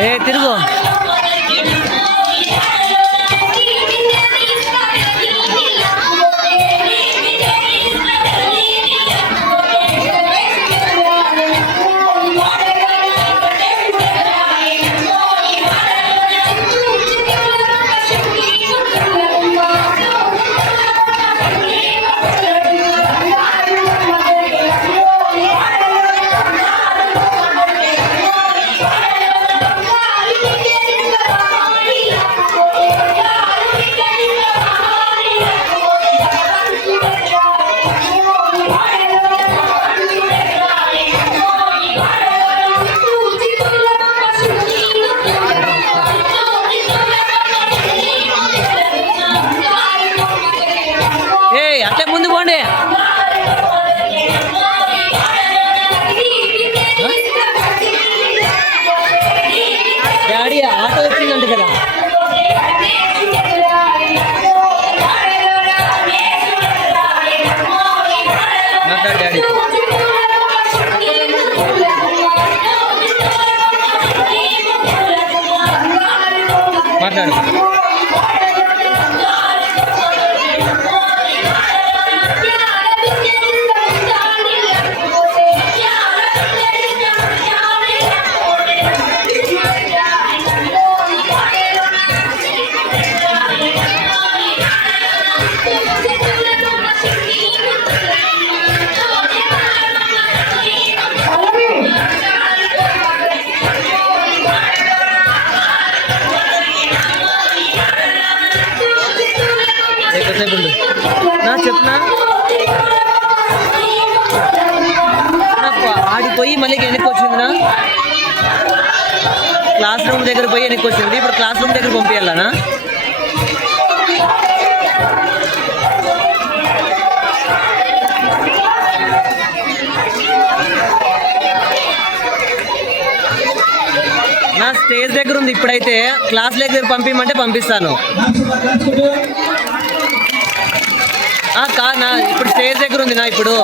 తిరుగు. అట్లే ముందు పోండి. డాడీ ఆటో వచ్చిందంట కదా. మాట్లాడు డాడీ. మాట్లాడు. నా చెప్పనా ఆడిపోయి మళ్ళీ వెనక్కి వచ్చిందినా. క్లాస్ రూమ్ దగ్గర పోయి వెనక్కి వచ్చింది. ఇప్పుడు క్లాస్ రూమ్ దగ్గర పంపించాలనా? నా స్టేజ్ దగ్గర ఉంది. ఇప్పుడైతే క్లాస్ దగ్గర పంపించమంటే పంపిస్తాను. ఇప్పుడు స్టేజ్ దగ్గర ఉంది నా. ఇప్పుడు